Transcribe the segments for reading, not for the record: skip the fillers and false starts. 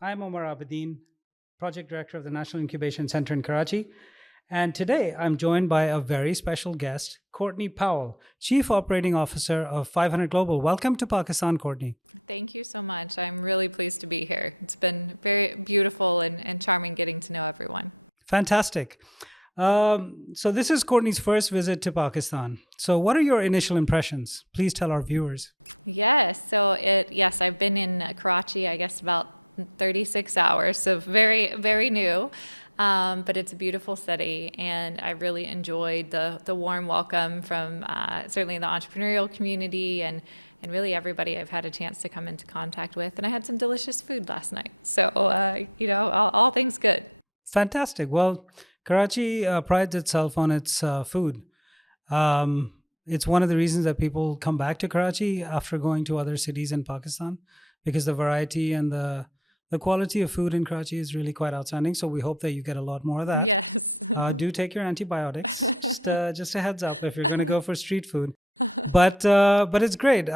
I'm Omar Abedin, Project Director of the National Incubation Center in Karachi. And today I'm joined by a very special guest, Courtney Powell, Chief Operating Officer of 500 Global. Welcome to Pakistan, Courtney. Thank you so much. I'm really pleased to be here. It's been very beautiful and charming getting to know everyone. Fantastic. So this is Courtney's first visit to Pakistan. So what are your initial impressions? Please tell our viewers. Yes, I've been in Karachi, I guess about 36 hours, so very, very new. But it's a beautiful city, and I really enjoyed the warm welcome from certainly the entrepreneurial community and really everybody I've had a chance to come into contact with. And I had some delicious food last night. So, all things good. Fantastic. Well, Karachi prides itself on its food. It's one of the reasons that people come back to Karachi after going to other cities in Pakistan, because the variety and the quality of food in Karachi is really quite outstanding. So we hope that you get a lot more of that. Yes. Do take your antibiotics. Just a heads up if you're going to go for street food. But it's great.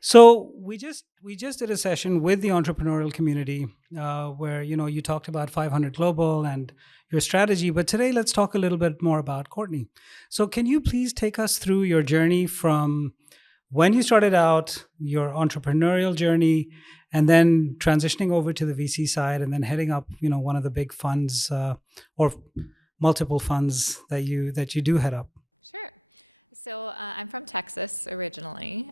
So we just did a session with the entrepreneurial community where you talked about 500 Global and your strategy. But today let's talk a little bit more about Courtney. So can you please take us through your journey from when you started out, your entrepreneurial journey, and then transitioning over to the VC side, and then heading up one of the big funds or multiple funds that you do head up? Sure. So I'm from Texas originally,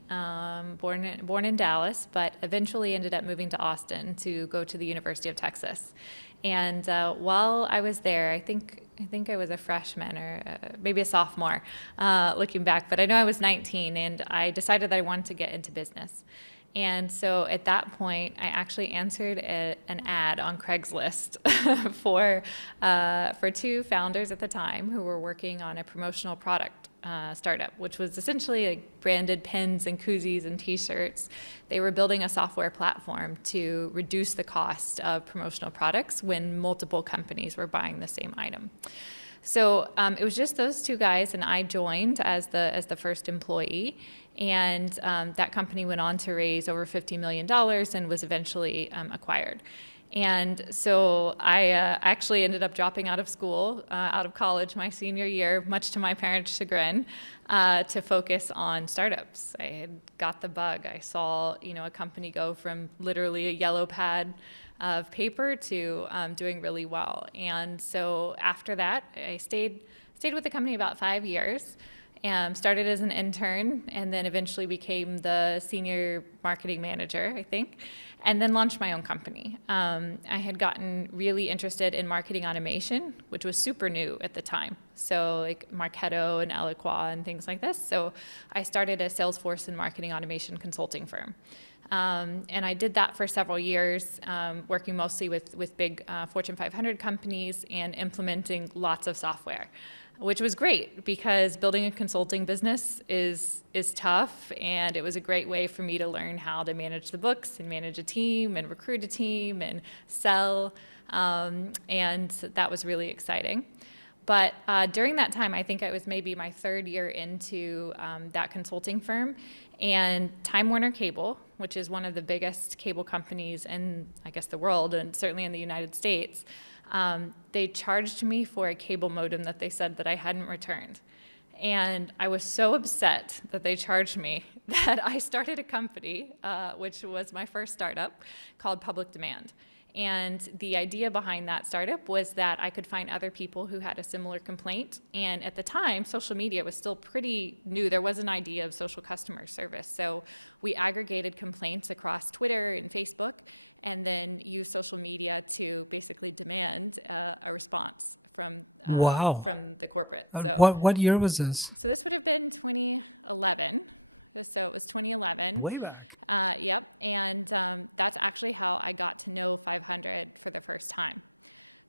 born in Dallas, but eventually ended up moving to Austin to go to the University of Texas. And while I was there, I think I was a freshman or maybe a sophomore, looking back. But I know I was 19, and I decided that I wanted to get into business. And so at that point, I actually answered an ad on Craigslist for two founders at the time who were working on a promotional product startup, which was essentially like branded pins and koozies and T-shirts. They were building a software platform to reduce the cost of promotional products when multiple companies were buying the same item. So it was just those two guys, and I joined as the first employee. And that company went on to raise over $50 million and was eventually acquired. And so I actually ended up dropping out of college my senior year, much to my parents' chagrin, to focus on startups. I had got the bug. I saw a company go from literally a yellow pad of paper to doing really well. And so after that, I stayed with the company about 5 years. Started as an intern and then eventually became the senior marketing manager, I think, and then launched my own company. I had gotten really interested in marketing automation, which was super new at the time. So like Marketo and Eloqua and things like this. So I started a Salesforce and marketing automation consulting firm. And I did that for several years, working mostly with big Fortune 500 companies and implementing lots of software, which was great because building a consulting business is tough, and it was a great way for me to learn how to manage the books and manage a team and recruit a team and sell, and that was really exciting. But during that time, I think it was maybe my third year into that consulting firm, and Time Warner Cable, which is one of the biggest cable companies in, I guess, the world, and certainly in the United States, they charged me for a cable modem that they said that I hadn't returned. And I was so upset that they charged me that I started a company, which was my first startup, called PublikDemand. And the idea behind that startup was that I could find other people who had a similar complaint. And at the time, social media was still pretty new. There was an idea of social customer service. So we aggregated complaints across Twitter and Facebook, and then used social media to basically demand a response from the corporate. So What year was this? So this would have been 2011. So it was 2011. Way back. Yep, and that's actually how I got to know 500 for the first time.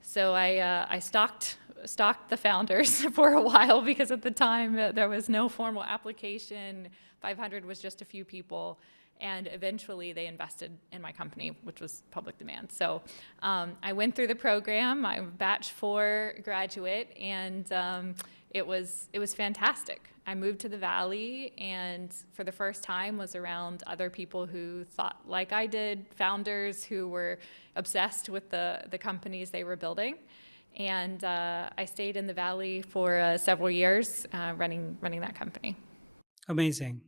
So I stalked the founders for a while because at the time there was no formal application. 500 was just a few people, and eventually they invested in my company, which was PublikDemand. So I went through the program. I'm a batch 4 graduate, and it was fantastic. I moved to the Valley, and for the first time was around other people who thought like I did, founders who were obsessed with the companies they were building. And I stayed in the Valley for several years running that company. Amazing.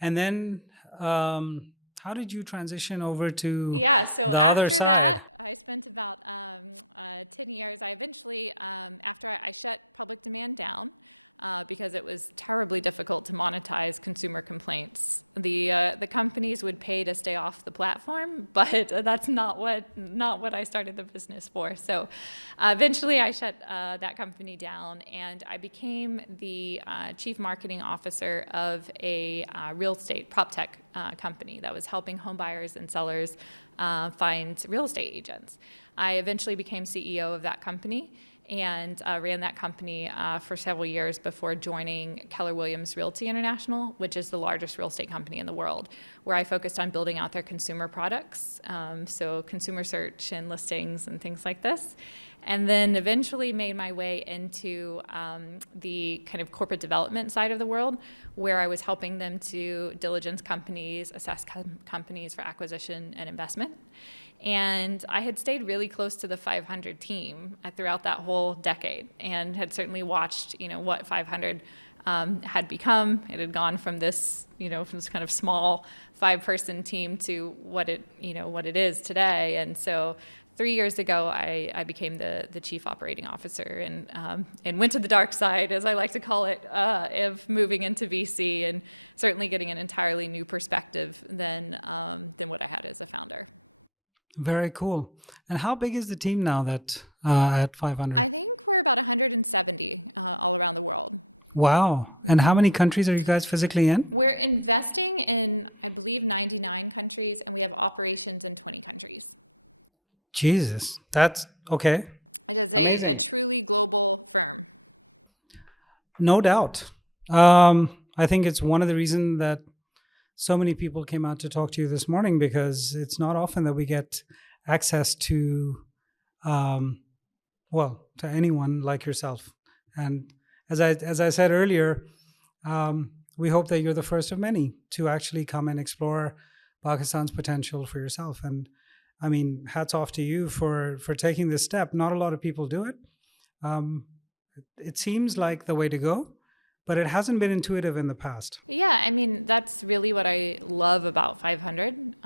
And then how did you transition over to so the after other side? that, I spent about 10 years. I eventually, after I shut PublikDemand down, because it was terribly difficult to monetize consumer complaints. The companies would pay to stay off the platform, but that's not what I started the business for. So eventually I shut that company down, and I became the chief marketing officer of a real estate proptech company that was helping home buyers and sellers find real estate agents. I eventually became CEO of that company, and ran that company for several years before joining Keller Williams Realty International, which is the largest real estate company in the world, where I focused on building out their consumer products, so consumer search and listings and things like this. And then eventually made my way into the kind of corporate development side of the world, where I was helping them to diligence companies, assess companies for acquisition and investment. And I had stayed really close to the 500 team throughout that whole decade, and had certainly watched, what 500 had become. It had gone from this, from this kind of small 5-person team to what it is today. And so 3 years ago, I became the chief operating officer, and went to the dark side, as I like to call it, of moving into VC, and certainly getting an entirely new perspective than what I had as a founder. Very cool. And how big is the team now that at 500? I think we're about 170 all around the world. Wow. And how many countries are you guys physically in? We're investing in, I believe, 99 countries, and we have operations in 20 countries. Jesus, that's okay. It is a truly global firm. No doubt. I think it's one of the reasons that so many people came out to talk to you this morning, because it's not often that we get access to, to anyone like yourself. And as I said earlier, we hope that you're the first of many to actually come and explore Pakistan's potential for yourself. And I mean, hats off to you for taking this step. Not a lot of people do it. It seems like the way to go, but it hasn't been intuitive in the past. Yeah, I mean, that's really what I love about 500,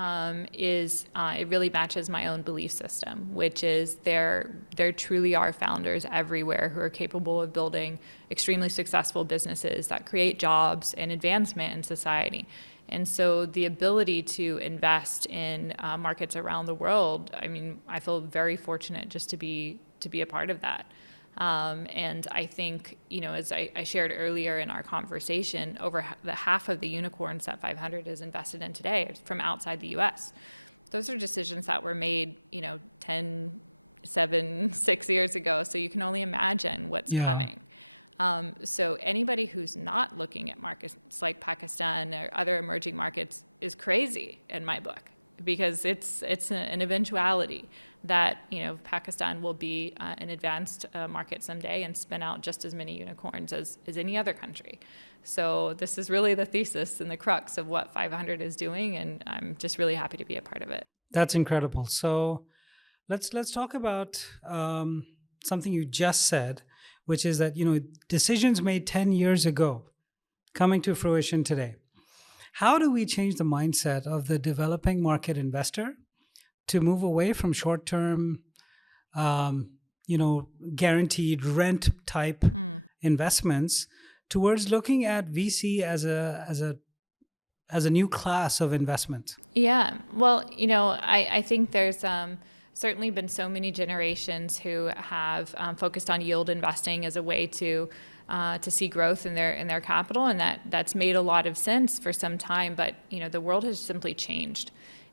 is it really matches my own belief system, which is there truly are founders everywhere who are capable of building extremely successful businesses that create jobs and advancement in society. And so the ability to invest in markets around the world, I mean, I feel very fortunate just to be a part of that. And I think, as I shared earlier in our conversation, over the half of the unicorns that 500 is invested in today are from outside the U.S. Those are decisions that were made, 10, 7, 6 years ago. So you can only imagine what's coming. So anybody who's not looking at markets like Pakistan or other emerging markets is crazy in my book, because it's an eventuality that Pakistan will be an advanced market someday and spin out just as many unicorns as any other country. So this is really the thesis and the crux of what 500 is doing, and I'm just really happy to be a part of it. That's incredible. So let's talk about something you just said, which is that decisions made 10 years ago coming to fruition today. How do we change the mindset of the developing market investor to move away from short-term, guaranteed rent type investments towards looking at VC as a new class of investment? Yeah, well, I think there's certainly been so many generations who have focused on yield investing as a way to see growth in their capital, and that's made a lot of sense for some time. But the world has simply changed,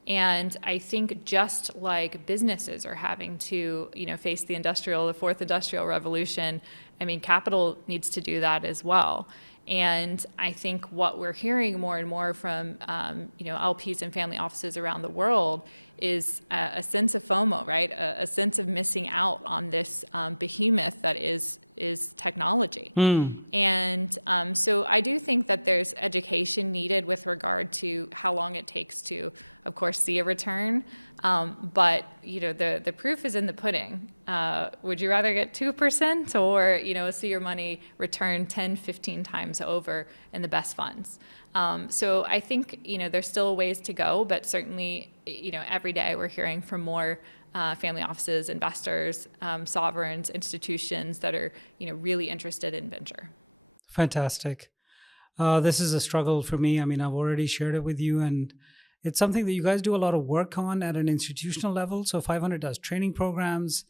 and I think just like businesses are having to face the fourth industrial revolution, I mean, capital needs to do that as well. And I think what we're hearing more and more from LPs and family offices around the world is a sense of FOMO, right? A sense of missing out on this behemoth that is technology. And so I do think that there's education needed with regard to how long it takes to, of course, see a return. But the proof is in the pudding. Would you rather get 2% or see your money return 10, 15 times over in the best funds? So I think there's still ways to go, but certainly every day we're hearing from more family offices, investors, sovereigns, institutions that are really interested in venture. Fantastic. This is a struggle for me. I mean, I've already shared it with you, and it's something that you guys do a lot of work on at an institutional level. So 500 does training programs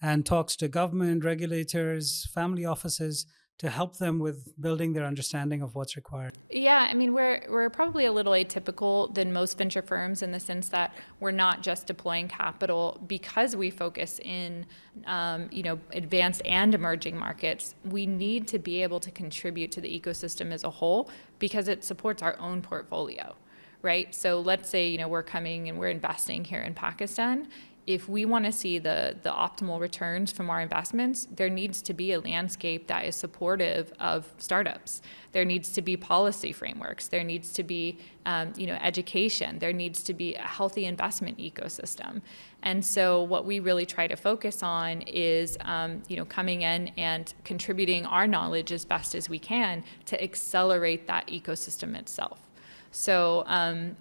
and talks to government, regulators, family offices to help them with building their understanding of what's required. Yeah, I mean, we're probably a little atypical than most venture firms in the sense that we're not just deploying capital because we focus in, advanced and emerging markets. We need to be able to contribute to the ecosystem as a whole because it supports our own portfolio, right? So let's say, we're coming and we're investing here in Pakistan. If we want to see the optimal returns from our investments, there needs to be a landscape that is supportive of startups. There needs to be policy frameworks. There needs to be, education. There needs to be a healthy investment ecosystem. And so what we really try to focus on is, coming in and contributing our knowledge as best as we can to accelerate that ecosystem itself. So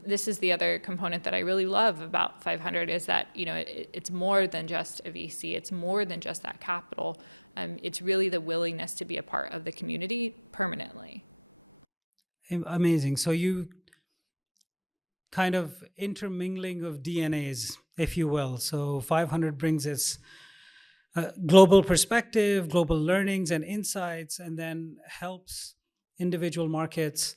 this is the other component that I really love about 500 is that, it's more than just a VC. It's more than just that capital. It's really the willingness to be a part of the community permanently. Amazing. So you kind of intermingling of DNAs, if you will. So 500 brings its global perspective, global learnings and insights, and then helps individual markets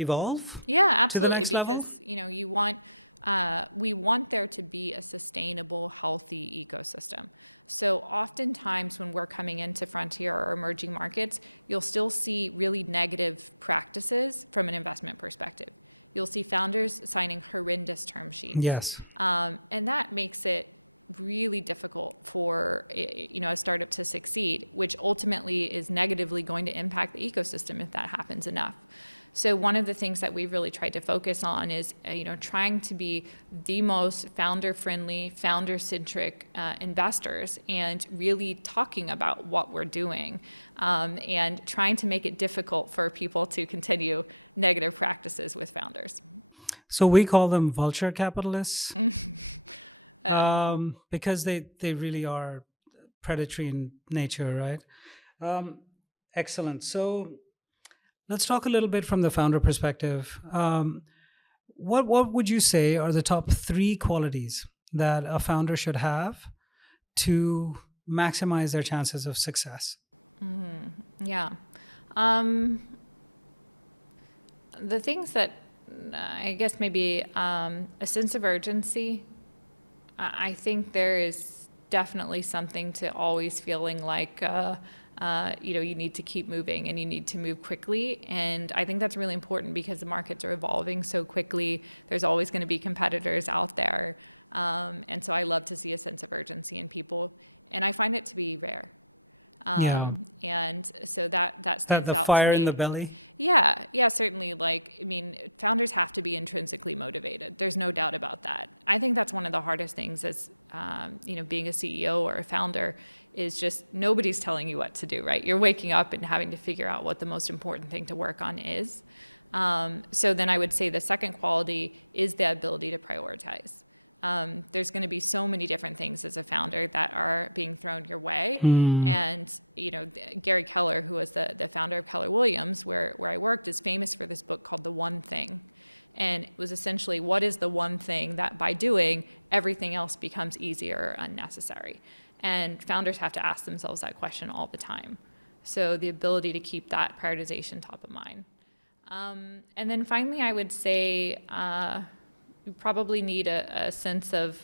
evolve? Yeah, absolutely. To the next because level? we want there to be a sustainable, healthy ecosystem. So oftentimes when we're coming into frontier or emerging markets, you'll still see really negative practices from an investment perspective. You'll see founders signing horrendous term sheets. Yes. And that makes it really difficult for a startup to succeed, which ultimately is negatively going to impact the ecosystem if that happens enough. So one of the things that we've really tried to focus on is, trying to be the most founder-friendly, founder-centric investors and really talking about what we're doing and trying to make it difficult for people to continue negative practices with founders. So we call them vulture capitalists because they really are predatory in nature, right? Excellent. So let's talk a little bit from the founder perspective. What would you say are the top 3 qualities that a founder should have to maximize their chances of success? Yeah. The things that I guess maybe a sense of urgency. I think there is definitely something to always feeling like you need to keep moving and you need to move quickly. And I think that's really important because the markets are evolving so quickly. There's always going to be competitors out there. And so I love to see a sense of urgency in people. And I find it to be rare. And so that stands out to me. The fire in the belly? Yeah, certainly. Founders have to be intrinsically motivated. There's no doubt about that. I think that's one of the hardest things as, being a CEO or a founder is just nobody's telling you what to do, right? You're waking up and having to figure out what the most important thing to work on is. So then I would say the second quality is the ability to prioritize. There's going to be so many different things as a founder that are being thrown your way. And, Gary Keller, who was the founder of Keller Williams, where I worked, is famous for this book called The One Thing. And it was essentially, what is the one thing that by doing, everything else becomes easier or unnecessary? And founders have to ask themselves that question all the time. So the ability to keep that prioritization top of mind. And then finally, I would say you probably need a sense of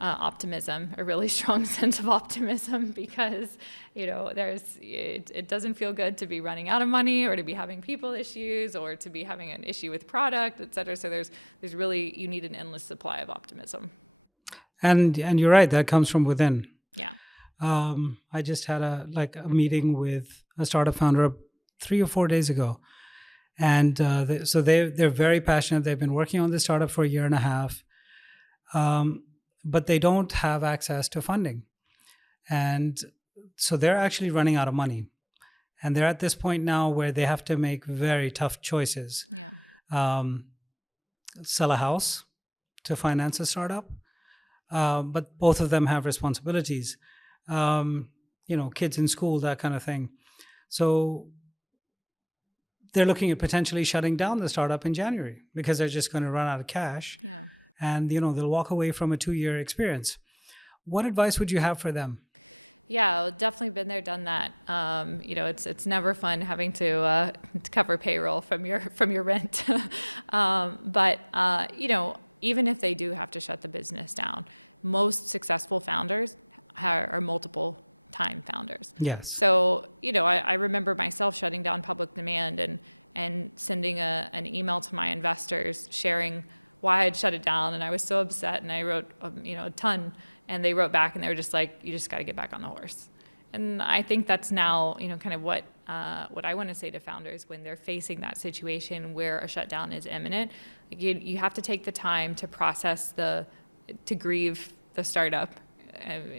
optimism, a really strong sense of optimism, because it doesn't feel good to be running out of money or to be having people issues or to be having an issue with product, et cetera. So there's really, you need an endless supply of optimism. And you're right, that comes from within. Yeah. I just had a meeting with a startup founder 3 or 4 days ago, and so they're very passionate. They've been working on this startup for a year and a half, but they don't have access to funding, and so they're actually running out of money, and they're at this point now where they have to make very tough choices. Yeah. Sell a house to finance a startup, but both of them have responsibilities. Kids in school, that kind of thing. So they're looking at potentially shutting down the startup in January because they're just going to run out of cash. Yeah. And, they'll walk away from a 2-year experience. What advice would you have for them? Yeah, well, definitely been there, done that. It's never fun having to cover payroll from your rent. But even if they do have to shut the business down, most successful founders are multiple time founders. Yes. So, I remember myself shutting down PublikDemand and sending an email to my investors sharing why I'd shut it down. And I was so upset, and I wrote, a ton, and they wrote back and they were just like, you just got to get back on the horse. And I think that's now, kind of what I want to say to founders when they're facing that situation where a shutdown is imminent. Like you have to take the time to process to grieve the startup,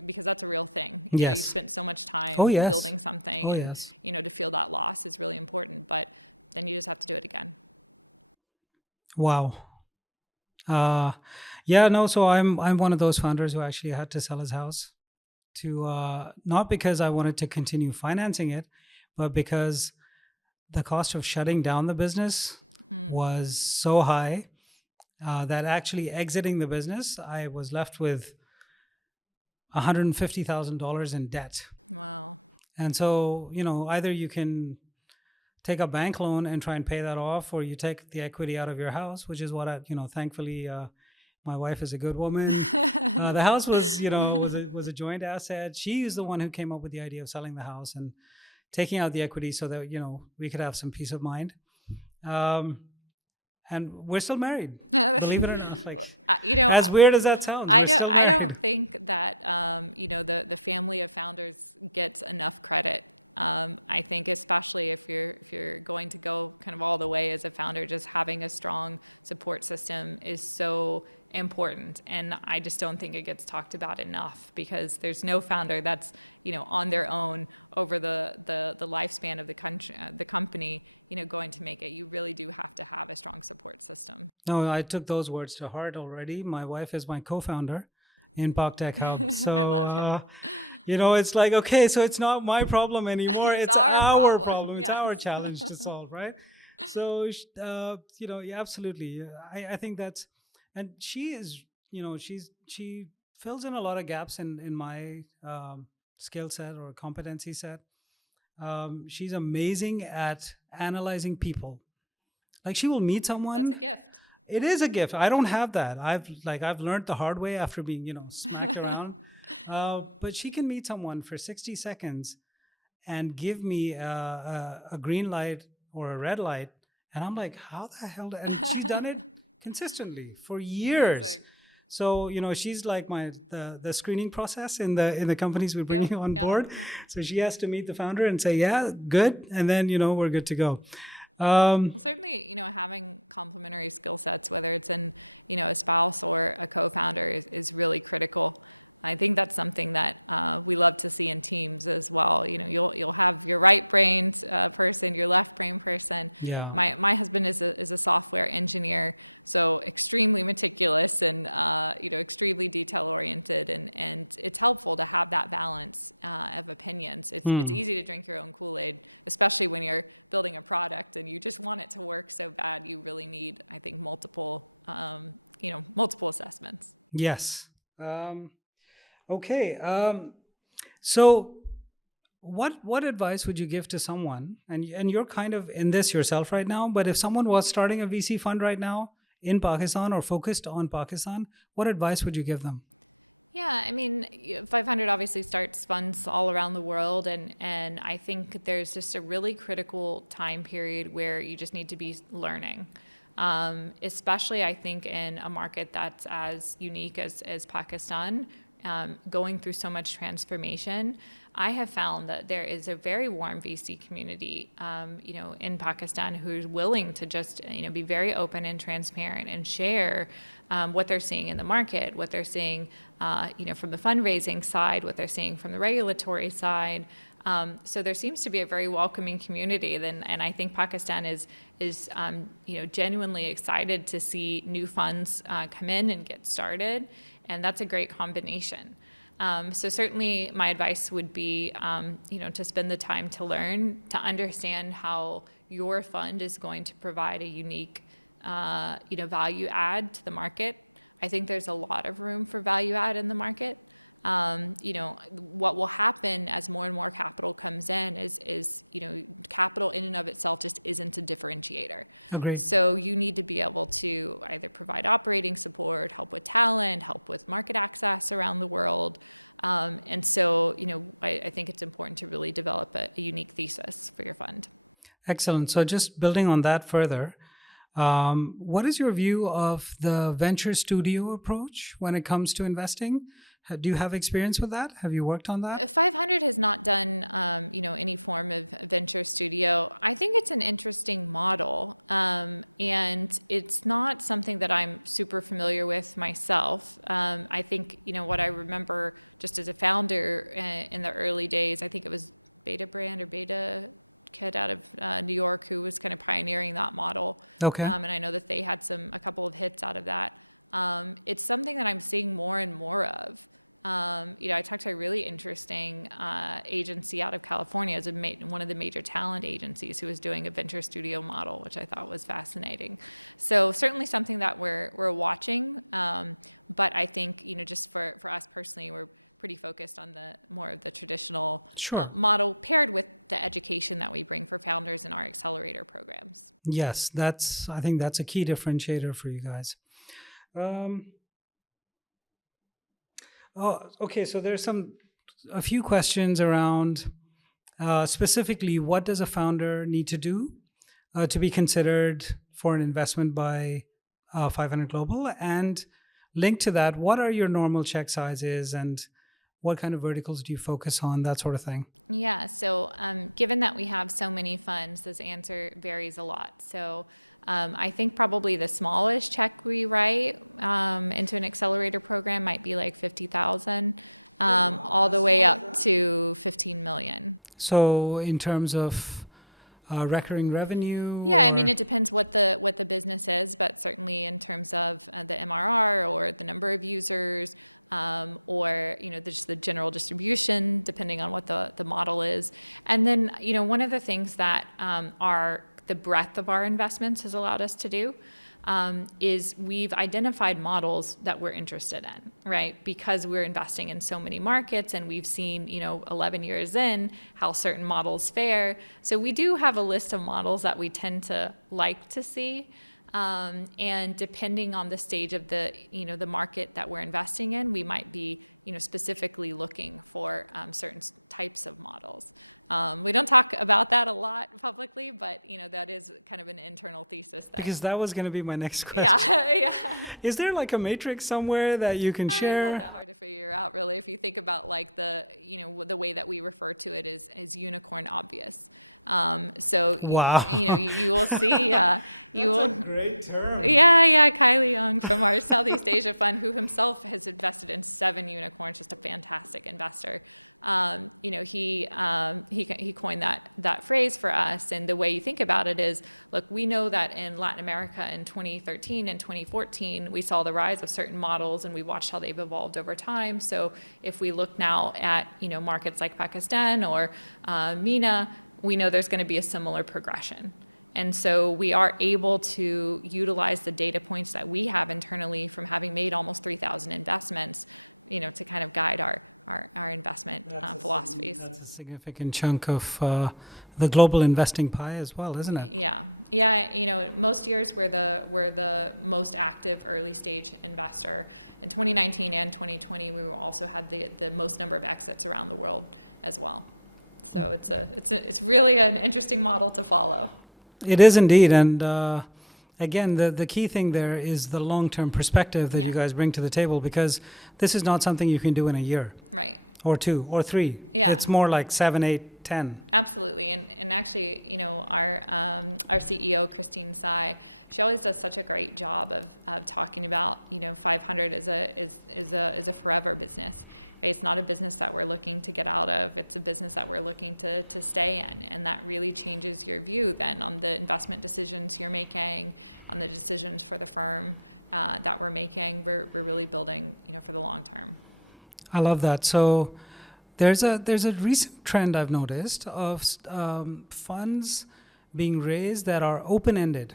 because that's a real thing. Yes. You've spent so much time Yes. building something, and Yes. To feel that loss is really important. But then you just have to do it again. Wow. So I'm one of those founders who actually had to sell his house to not because I wanted to continue financing it, but because the cost of shutting down the business was so high that actually exiting the business, I was left with $150,000 in debt. Wow. And so, either you can take a bank loan and try and pay that off, or you take the equity out of your house, which is what thankfully, my wife is a good woman. The house was a joint asset. She is the one who came up with the idea of selling the house and taking out the equity so that, we could have some peace of mind. And we're still married, believe it or not. As weird as that sounds, I don't think that the family of founders gets enough credit. I think especially if you're going to go kind of all the way as a founder, just having a strong support system is so important, and I just don't think it gets talked about enough, because there's no founder that's on their own over the lifespan of the company going to make it. You really do have to have a strong support system. No, I took those words to heart already. My wife is my co-founder in PropTech Hub, so I love it. It's like, okay, so it's not my problem anymore. It's our problem. It's Yes. our challenge to solve, right? So yeah, absolutely. I think that's. And she is, she fills in a lot of gaps in my skill set or competency set. She's amazing at analyzing people. Like, she will meet someone. That's a gift. It is a gift. I don't have that. I've learned the hard way after being, smacked around. But she can meet someone for 60 seconds and give me a green light or a red light, and I'm like, how the hell? And she's done it consistently for years. Amazing. So she's like the screening process in the companies we bring on board. So she has to meet the founder and say, yeah, good, and then we're good to go. Well, certainly, having complementary skill sets, whether it's in a spouse or a co-founder, is really critical. I think that's something that we love to see in teams as well. You'll have your right-brained person, your left-brained person. Yeah. My husband is a software engineer, so extremely meticulous and extremely detail-oriented, and it's helpful to have that balance of opinions. It's easy to drink your own Kool-Aid, especially when you're building a product and you just want it to work so bad. You really need, I think, multiple assessments. Yes. Okay. So what advice would you give to someone, and you're kind of in this yourself right now, but if someone was starting a VC fund right now in Pakistan or focused on Pakistan, what advice would you give them? Yeah, I mean, 500 obviously starts funds all around the world, and I think there's just a really critical time period where you just need to be learning. Especially, I think, in a market that's as unique as Pakistan. going through so much transformation, I have found that there is a very warm VC community, in Pakistan who's willing to just, be very open and transparent and share what they're seeing in the market, what they're seeing, from the fundraising side, what they're seeing from the regulatory side. So there seems to be a very welcoming community, and I think Pakistan is genuinely excited to see new funds come in and get started, and that's a great combination. So certainly my advice would be, to spend the time to learn, to understand how your fund is going to provide a unique, value add to the market. I think there's a lot of room for value add in the market. What will happen as more and more capital comes in is capital in and of itself just isn't a differentiator. Agreed. So you need to be able to either provide operating support, help with talent, help with market access around the world. And so, I think it's important to really develop a unique thesis for your fund. Excellent. So just building on that further, what is your view of the venture studio approach when it comes to investing? Do you have experience with that? Have you worked on that? 500 has not done, any form of venture studio. I think it's an interesting model, and it's not something that I'm super familiar with myself. I think, what I remember just as a founder in the early days, I think it was Beta Brand or Beta Kid out of New York who was kind of pioneering that model. Okay. And I know that they had a couple of hits out of that. It's something that I'm seeing more and more of. I talked to a really interesting agency out of California as one of the major talent agencies who was doing a venture studio model, which I thought was fascinating. So certainly something that we're watching, but I think just for us personally, we're pretty focused on the more of the traditional model paired with the education that we bring for founders in our accelerator programs. Yes, I think that's a key differentiator for you guys. Okay. So there's a few questions around specifically what does a founder need to do to be considered for an investment by 500 Global, and linked to that, what are your normal check sizes and what kind of verticals do you focus on, that sort of thing? Yeah, so given that we have so many funds, this answer varies a lot. So I think probably the smallest check we write into an accelerator program might be like $50,000, all the way up to $15 million. So in terms of recurring revenue? Yeah, I mean, it depends what the business is, but certainly in terms of the MRR or the number of users, or just the general distribution, depending on what the model is. And then one of the things that the breadth of our investments has allowed us to do is we've identified models that we're interested in, right? Because we're investing in so many markets and we've seen 11 years in how certain models fare. So we do have a list of models that we tend to like to see. And depending on the stage of the market that we're investing in, we might be, specifically looking for certain types of models. We don't talk about that a lot publicly, but that is kind of an internal thesis. Because that was going to be my next question. Yeah. Is there like a matrix somewhere that you can share? It's not that hard to figure out, really. If you think about like the way that we refer to it is unicorn obvious. So wow. you will see. That's a great term. Yeah, Kylie Young from our Southeast Asia fund, who himself has invested in 7 unicorns, just a fantastic investor. He coined that phrase for us, and the way you think about it is, look, we know that in Latin America in 2013 and 2014, we saw the rise of certain models, and we watched how they've evolved over time. So if we look now at markets like Pakistan or MENA, we know there's going to be a similar progression. And so we are able to utilize the data points that we have internally from having made almost 3,000 investments, to kind of guide our investment philosophies. That's a significant chunk of the global investing pie as well, isn't it? Yeah. Most years we're the most active early stage investor. In 2019 and 2020, we also had the most number of exits around the world as well. So it's really an interesting model to follow. It is indeed, and again, the key thing there is the long-term perspective that you guys bring to the table, because this is not something you can do in a year. Right. Or 2 or 3. Yeah. It's more like 7, 8, 10. Absolutely. And actually, you know, our CEO, Christine Tsai, she always does such a great job of talking about, you know, 500 is a forever business. Right? It's not a business that we're looking to get out of. It's a business that we're looking to stay in. And that really changes your view then on the investment decisions you're making, on the decisions for the firm that we're making. We're really building, you know, for the long term. I love that. So there's a recent trend I've noticed of funds being raised that are open-ended.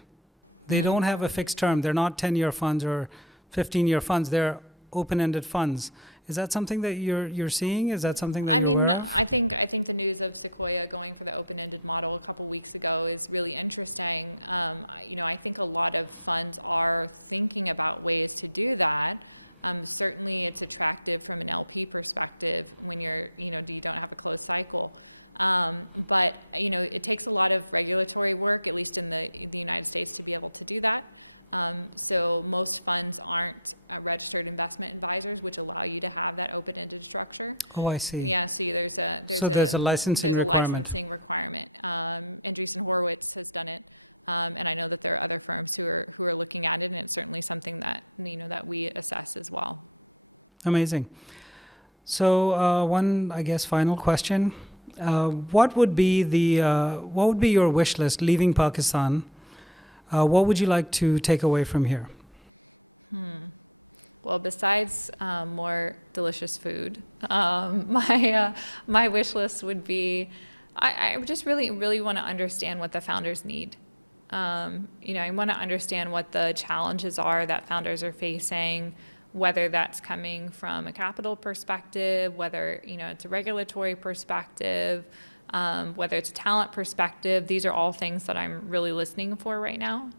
They don't have a fixed term. They're not 10-year funds or 15-year funds. They're open-ended funds. Is that something that you're seeing? Is that something that you're aware of? I think the news of Sequoia going for the open-ended model a couple weeks ago is really interesting. You know, I think a lot of funds are thinking about ways to do that. Certainly, it's attractive from an LP perspective when you don't have a closed cycle. But you know, it takes a lot of regulatory work, at least in the United States, to be able to do that. So most funds aren't registered investment advisors, which allow you to have that open-ended structure. Oh, I see. Yeah, so there's a licensing requirement. Andreessen Horowitz has done it. And I know that there are other firms who are looking at it, and it's certainly something that, you know, that we assess as well. Amazing. So one, I guess, final question: what would be your wish list leaving Pakistan? What would you like to take away from here? Well, besides more delicious food, my wish list would be, I just really want to understand what the founders need. You know, I want to understand what the challenges are that founders are facing, whether that's coming from a capital perspective, whether, you know, it's a regulatory perspective, whether it's a talent perspective. These are all things that I'm really listening for right now.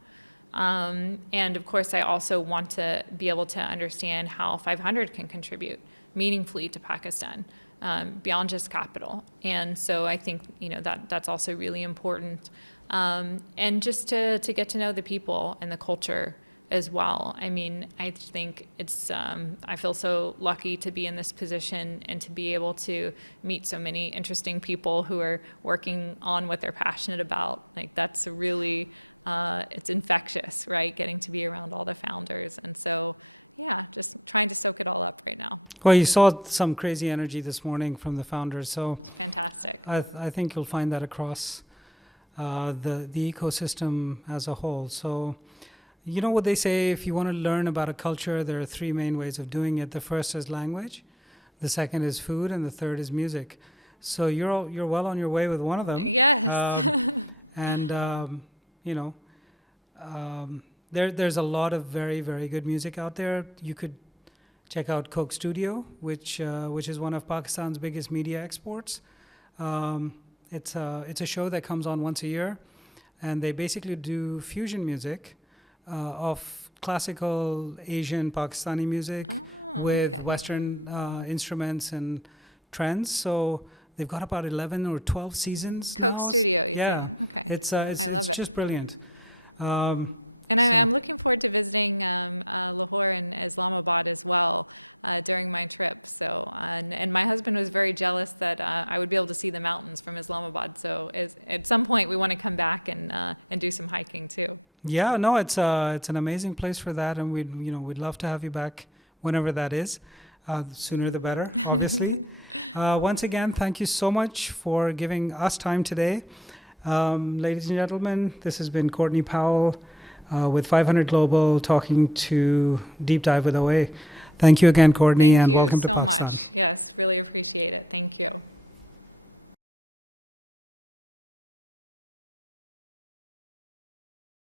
And of course, I also want to be able to understand how 500 can contribute meaningfully to Pakistan, beyond just capital. And so I think, you know, that's also really important. And just to get to know the people and the culture as well. I mean, I think it's, I feel so lucky to be in this position and to be able to meet so many interesting people who are working on what they're passionate about. Like, that's really, it's infectious, right? Getting to be around all the founders. And so, yeah, just trying to soak it all up right now. Well, you saw some crazy energy this morning from the founders. So it's fantastic. I think you'll find that across the ecosystem as a whole. So, you know what they say, if you want to learn about a culture, there are 3 main ways of doing it. The first is language, the second is food, and the third is music. So you're well on your way with one of them. Yes. You know, there's a lot of very, very good music out there. You could check out Coke Studio, which is one of Pakistan's biggest media exports. It's a show that comes on once a year, and they basically do fusion music of classical Asian Pakistani music with Western instruments and trends. So they've got about 11 or 12 seasons. Coke now. Studio, you yeah. say? Okay. It's just brilliant. And I'm looking forward to visiting Lahore and Islamabad as well during my trip. So, and my husband was very jealous that I would be able to see the mountains from Islamabad. So, at some point, we want to come back and do some hiking too. Yeah, no, it's an amazing place for that, and we'd love to have you back whenever that is. Sooner the better, obviously. Once again, thank you so much for giving us time today. Ladies and gentlemen, this has been Courtney Powell with 500 Global talking to Deep Dive with OA. Thank you again, Courtney, and welcome to Pakistan. Thank you so much. Yes, really appreciate it. Thank you.